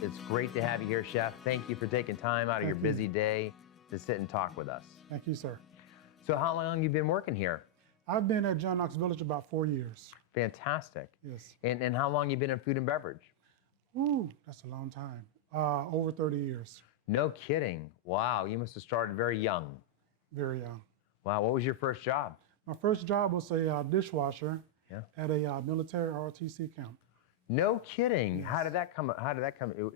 It's great to have you here, Chef. Thank you for taking time out of your busy day to sit and talk with us. Thank you, sir. So how long have you been working here? I've been at John Knox Village about 4 years. Fantastic. Yes. And how long you been in food and beverage? Ooh, that's a long time. Over 30 years. No kidding. Wow, you must have started very young. Very young. Wow, what was your first job? My first job was a dishwasher Yeah. at a military ROTC camp. No kidding. Yes. How did that come?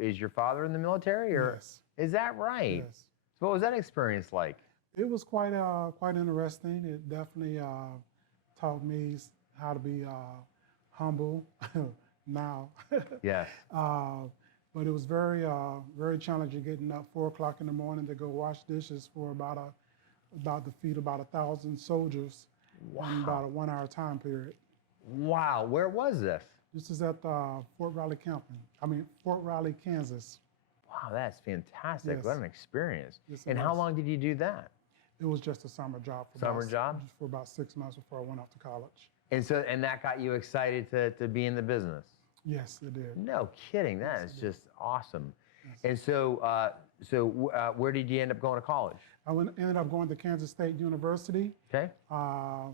Is your father in the military, or Yes. is that right? Yes. So what was that experience like? It was quite interesting. It definitely taught me how to be humble now. Yes. But it was very challenging getting up 4 o'clock in the morning to go wash dishes for about to feed about 1,000 soldiers in about a 1 hour time period. Wow, where was this? This is at Fort Riley, Kansas. Wow, that's fantastic. Yes. What an experience. Yes, it And how was. long did you do that? It was just a summer job. For about 6 months before I went off to college. And that got you excited to be in the business? Yes, it did. No kidding, that Yes, is it did. just awesome. Yes. And so where did you end up going to college? Ended up going to Kansas State University, Okay.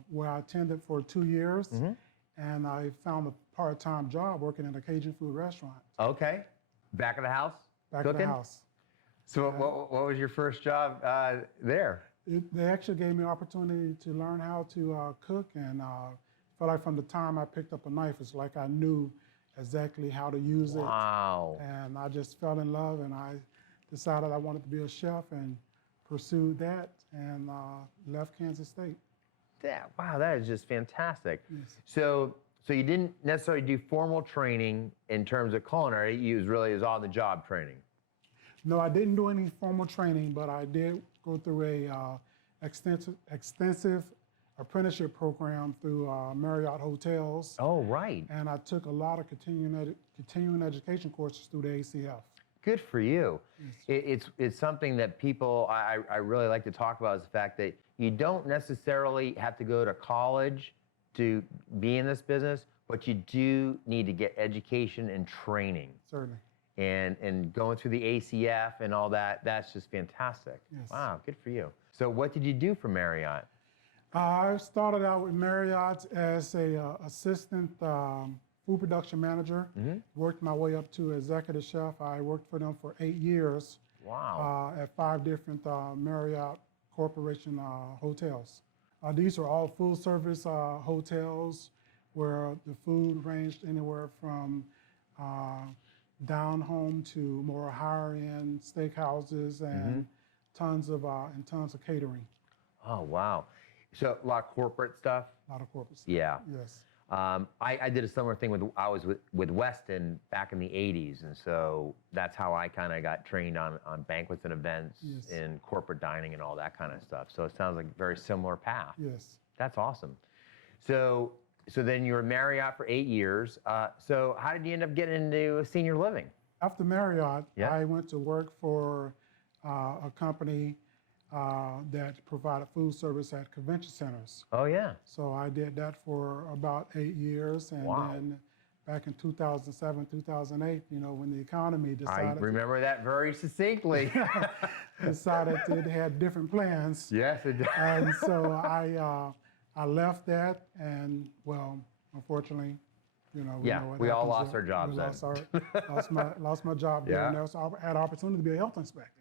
where I attended for 2 years. Mhm. And I found a part-time job working in a Cajun food restaurant. Okay. Back of the house? Back Cooking? of the house. So what was your first job there? They actually gave me an opportunity to learn how to cook, and felt like from the time I picked up a knife, it's like I knew exactly how to use it. Wow. And I just fell in love, and I decided I wanted to be a chef and pursued that, and left Kansas State. Wow, that is just fantastic. Yes. So you didn't necessarily do formal training in terms of culinary, it was on-the-job training. No, I didn't do any formal training, but I did go through a extensive apprenticeship program through Marriott Hotels. Oh, right. And I took a lot of continuing education courses through the ACF. Good for you. Yes. It's something that people, I really like to talk about, is the fact that you don't necessarily have to go to college to be in this business, but you do need to get education and training. Certainly. And going through the ACF and all that, that's just fantastic. Yes. Wow, good for you. So what did you do for Marriott? I started out with Marriott as a assistant food production manager. Mm-hmm. Worked my way up to executive chef. I worked for them for 8 years. Wow. At 5 different Marriott Corporation hotels. These are all full service hotels where the food ranged anywhere from down home to more higher end steakhouses and tons of catering. Oh, wow. So a lot of corporate stuff? A lot of corporate stuff. Yeah. Yes. I did a similar thing with Weston back in the 80s, and so that's how I kind of got trained on banquets and events Yes. and corporate dining and all that kind of stuff. So it sounds like a very similar path. Yes. That's awesome. So then you were Marriott for 8 years. So how did you end up getting into senior living? After Marriott, Yeah. I went to work for a company that provided food service at convention centers. Oh, yeah. So I did that for about 8 years, and Wow. then back in 2007, 2008, when the economy I decided remember that very succinctly. decided it had different plans. Yes, it does. And so I left that, and well, unfortunately, we know what we all happens. lost our jobs then. Lost my job there, Yeah. and also I had an opportunity to be a health inspector.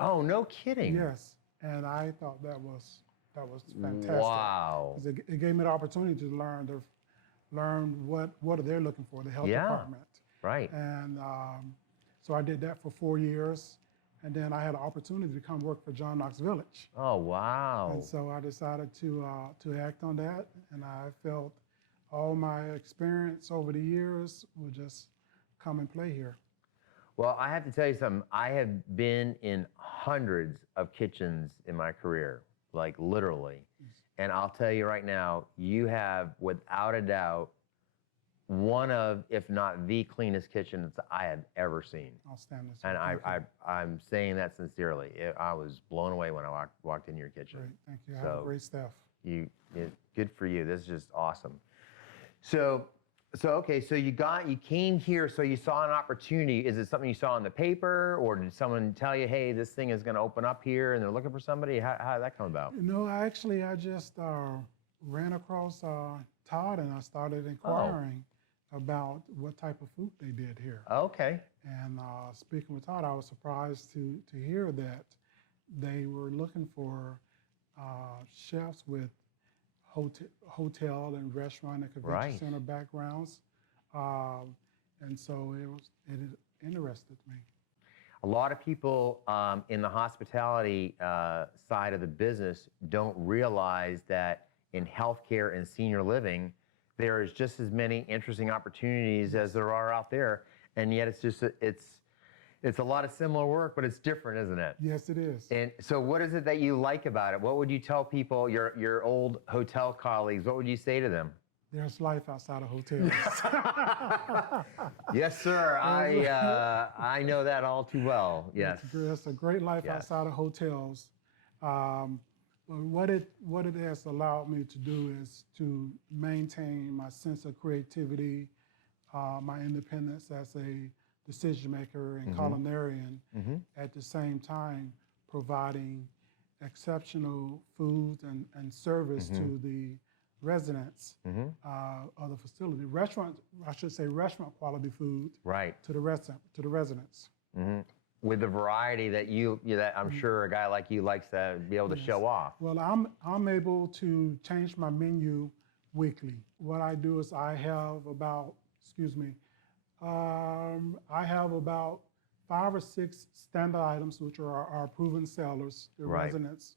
Oh, no kidding. Yes, and I thought that was fantastic. Wow. 'Cause it gave me the opportunity to learn what are they looking for, the health Yeah. department. Right. And so I did that for 4 years, and then I had an opportunity to come work for John Knox Village. Oh, wow. And so I decided to act on that, and I felt all my experience over the years would just come and play here. Well, I have to tell you something. I have been in hundreds of kitchens in my career, like literally. And I'll tell you right now, you have, without a doubt, one of, if not the cleanest kitchens I have ever seen. Outstanding. And Thank you. I'm saying that sincerely. I was blown away when I walked in your kitchen. Great, thank you. I have So great staff. good for you. This is just awesome. So So okay, so you came here, so you saw an opportunity. Is it something you saw in the paper, or did someone tell you, hey, this thing is going to open up here, and they're looking for somebody? How did that come about? I just ran across Todd, and I started Oh, inquiring about what type of food they did here. okay, And speaking with Todd, I was surprised to hear that they were looking for chefs with hotel and restaurant and convention right. center backgrounds, um, and so it interested me. A lot of people in the hospitality side of the business don't realize that in healthcare and senior living, there is just as many interesting opportunities as there are out there, and yet it's a lot of similar work, but it's different, isn't it? Yes, it is. And so, what is it that you like about it? What would you tell people, your old hotel colleagues? What would you say to them? There's life outside of hotels. Yes, sir. I know that all too well. Yes. It's a great life Yes. outside of hotels. But what it has allowed me to do is to maintain my sense of creativity, my independence as a decision maker and culinarian, at the same time providing exceptional food and service to the residents of the facility. Restaurant quality food Right. to the residents. With the variety that I'm sure a guy like you likes to be able to show off. Well, I'm able to change my menu weekly. What I do is I have about 5 or 6 standard items, which are our proven sellers. The Right. residents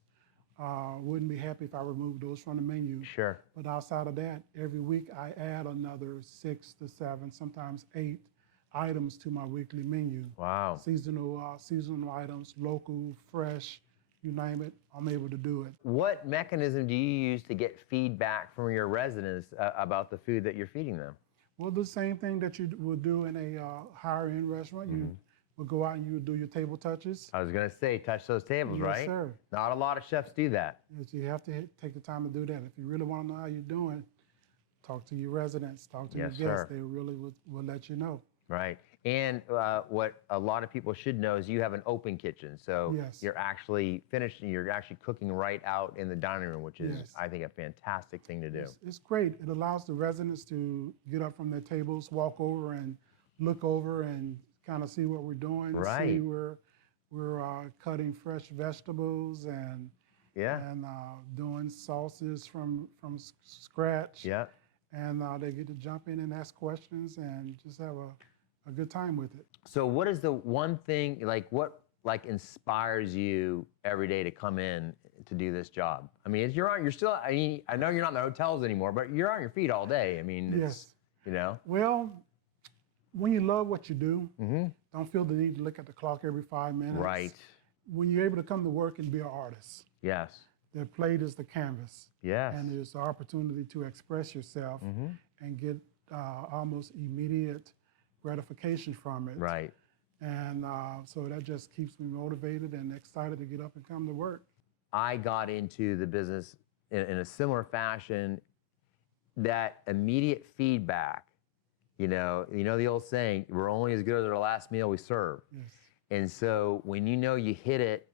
wouldn't be happy if I removed those from the menu. Sure. But outside of that, every week I add another 6 to 7, sometimes 8 items to my weekly menu. Wow. Seasonal items, local, fresh, you name it, I'm able to do it. What mechanism do you use to get feedback from your residents about the food that you're feeding them? Well, the same thing that you would do in a higher end restaurant. You would go out and you would do your table touches. I was going to say, touch those tables, Yes, right? sir. Not a lot of chefs do that. Yes, you have to take the time to do that. If you really want to know how you're doing, talk to your residents, talk to Yes, your guests. sir. They really will let you know. Right. And what a lot of people should know is you have an open kitchen. So Yes. you're actually finishing, you're actually cooking right out in the dining room, which is, Yes. I think, a fantastic thing to do. It's great. It allows the residents to get up from their tables, walk over and look over and kind of see what we're doing. Right. See we're cutting fresh vegetables and Yeah. doing sauces from scratch. Yeah. And they get to jump in and ask questions and just have a good time with it. So what is the one thing, what inspires you every day to come in to do this job? I mean, you're still, I know you're not in the hotels anymore, but you're on your feet all day. I mean, Yes. you know? Well, when you love what you do, don't feel the need to look at the clock every 5 minutes. Right. When you're able to come to work and be an artist, Yes. the plate is the canvas. Yes. And it's an opportunity to express yourself and get almost immediate gratification from it. Right. And so that just keeps me motivated and excited to get up and come to work. I got into the business in a similar fashion. That immediate feedback, you know the old saying, we're only as good as our last meal we serve. Yes. And so when you know you hit it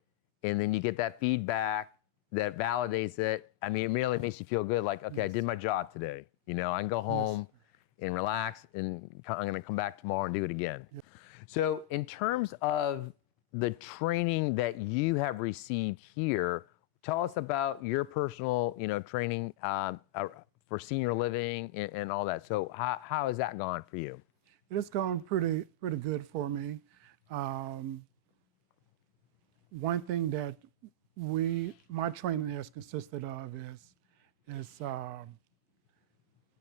and then you get that feedback that validates it, I mean, it really makes you feel good, like, okay, I did my job today. I can go home and relax, and I'm going to come back tomorrow and do it again. Yes. So in terms of the training that you have received here, tell us about your personal, training for senior living and all that. So how has that gone for you? It's gone pretty good for me. One thing that my training has consisted of is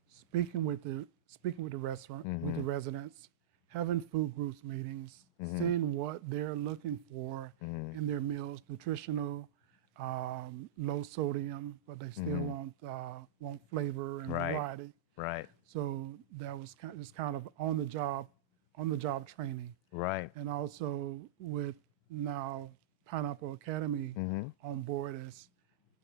speaking with the restaurant, with the residents, having food groups meetings, seeing what they're looking for in their meals, nutritional, low sodium, but they still want flavor and variety. Right. So that was just kind of on the job training. Right. And also with now Pineapple Academy on board has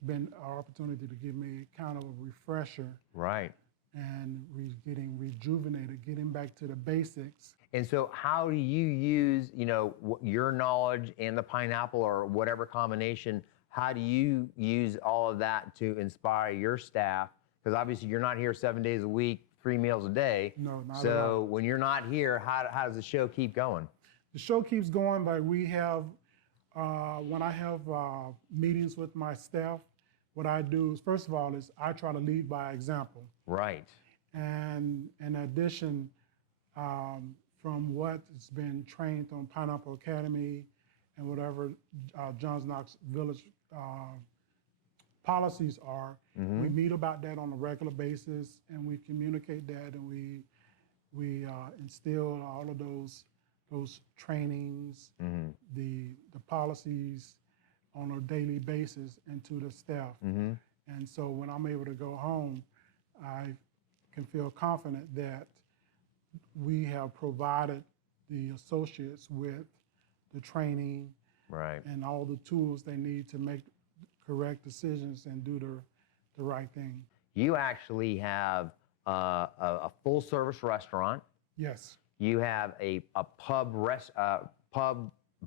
been an opportunity to give me kind of a refresher Right. and getting rejuvenated, getting back to the basics. And so how do you use, your knowledge and the pineapple or whatever combination, how do you use all of that to inspire your staff? Because obviously you're not here 7 days a week, 3 meals a day. No, not at all. So when you're not here, how does the show keep going? The show keeps going, but we have, when I have meetings with my staff, what I do is, first of all, is I try to lead by example. Right. And in addition, from what has been trained on Pineapple Academy and whatever Johns Knox Village policies are, we meet about that on a regular basis, and we communicate that, and we instill all of those trainings, the policies on a daily basis into the staff. And so when I'm able to go home, I can feel confident that we have provided the associates with the training and all the tools they need to make correct decisions and do the right thing. You actually have a full service restaurant. Yes. You have a pub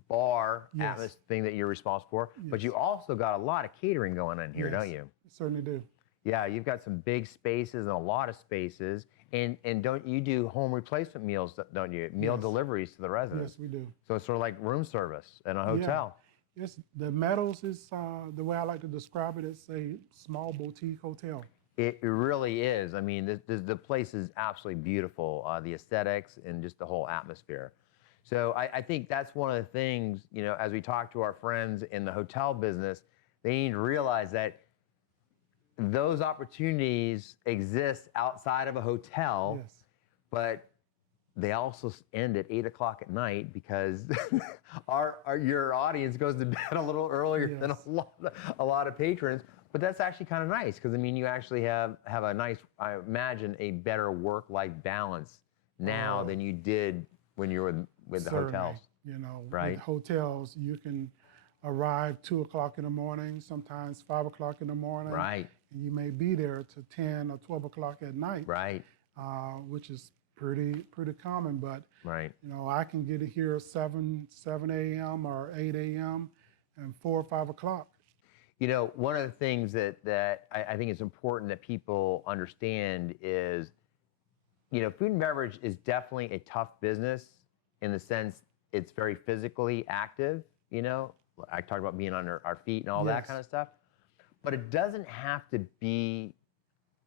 bar atmosphere thing that you're responsible for, but you also got a lot of catering going on here, don't you? Certainly do. Yeah, you've got some big spaces and a lot of spaces, and don't you do home replacement meals, don't you? Meal deliveries to the residents. Yes, we do. So it's sort of like room service in a hotel. Yes, the Meadows is, the way I like to describe it, it's a small boutique hotel. It really is. I mean, the place is absolutely beautiful, the aesthetics and just the whole atmosphere. So I think that's one of the things, as we talk to our friends in the hotel business, they need to realize that those opportunities exist outside of a hotel, but they also end at 8 o'clock at night because your audience goes to bed a little earlier than a lot of patrons. But that's actually kind of nice because, I mean, you actually have a nice, I imagine, a better work-life balance now than you did when you were with the hotels. With hotels, you can arrive 2 o'clock in the morning, sometimes 5 o'clock in the morning. Right. And you may be there to 10 or 12 o'clock at night. Right. Which is pretty common, but right. I can get here 7 a.m. or 8 a.m. and 4 or 5 o'clock. One of the things that I think is important that people understand is, food and beverage is definitely a tough business in the sense it's very physically active. I talked about being on our feet and all that kind of stuff, but it doesn't have to be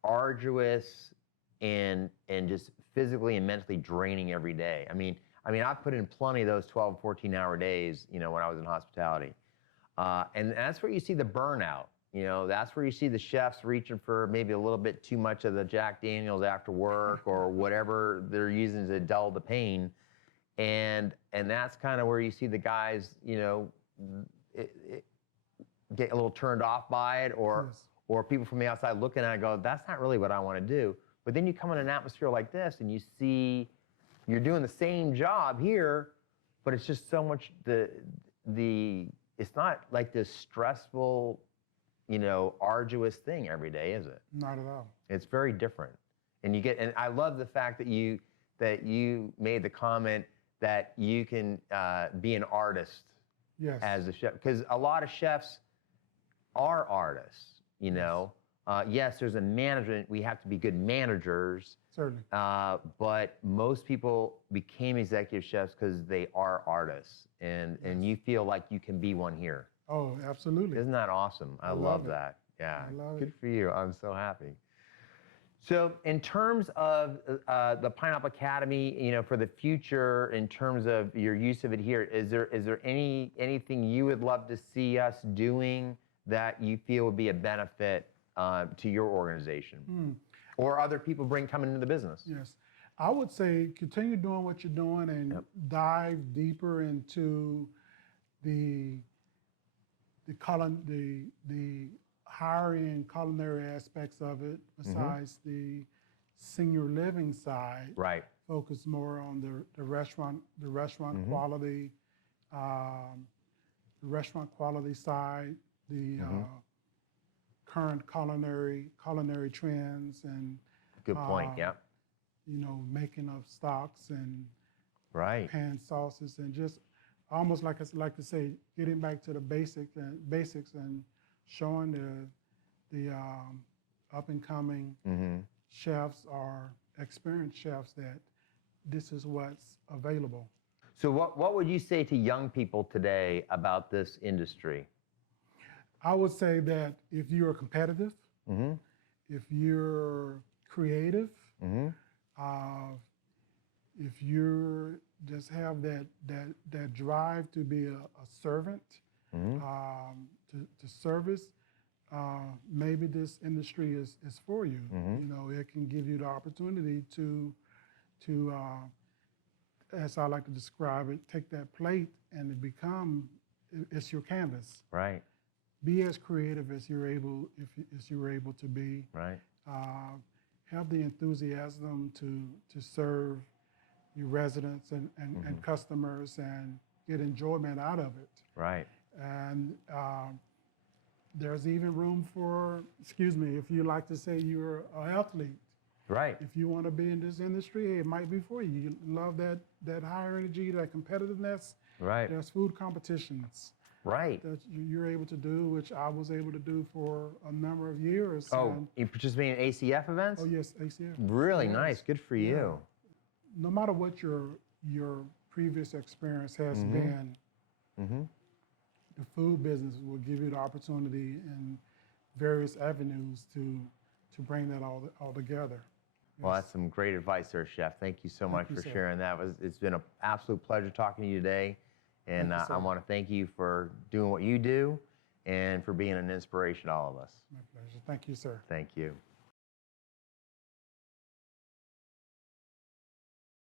arduous and just physically and mentally draining every day. I mean, I've put in plenty of those 12, 14-hour days, when I was in hospitality. And that's where you see the burnout. That's where you see the chefs reaching for maybe a little bit too much of the Jack Daniels after work or whatever they're using to dull the pain. And that's kind of where you see the guys, get a little turned off by it, or people from the outside looking at it and go, that's not really what I want to do. But then you come in an atmosphere like this and you see you're doing the same job here, but it's just so much it's not like this stressful, arduous thing every day, is it? Not at all. It's very different. And I love the fact that you made the comment that you can be an artist as a chef, because a lot of chefs are artists, Yes, there's a management, we have to be good managers. Certainly. But most people became executive chefs because they are artists, and you feel like you can be one here. Oh, absolutely. Isn't that awesome? I love that. Yeah, good for you. I'm so happy. So in terms of the Pineapple Academy, for the future, in terms of your use of it here, is there anything you would love to see us doing that you feel would be a benefit to your organization or other people coming into the business? Yes, I would say continue doing what you're doing and dive deeper into the hiring and culinary aspects of it, besides the senior living side. Right. Focus more on the restaurant quality, the restaurant quality side, the current culinary trends, and good point. Yeah. making of stocks and Right. pan sauces, and just almost like I like to say, getting back to the basics and showing the up and coming chefs or experienced chefs that this is what's available. So what would you say to young people today about this industry? I would say that if you're competitive, if you're creative, if you just have that drive to be a servant, to service, maybe this industry is for you. It can give you the opportunity to as I like to describe it, take that plate and it's your canvas. Right. Be as creative as you're able, as you're able to be. Right. Have the enthusiasm to serve your residents and customers and get enjoyment out of it. Right. And there's even room for, if you like to say you're an athlete. Right. If you want to be in this industry, it might be for you. You love that higher energy, that competitiveness. Right. There's food competitions. Right. That you're able to do, which I was able to do for a number of years. Oh, you participate in ACF events? Oh yes, ACF. Really Yes. nice. Good for you. No matter what your previous experience has been, the food business will give you the opportunity in various avenues to bring that all together. Well, that's some great advice there, Chef. Thank you so much you, for sir. sharing that. It's been an absolute pleasure talking to you today. And Thank you, I sir. want to thank you for doing what you do and for being an inspiration to all of us. My pleasure. Thank you, sir. Thank you.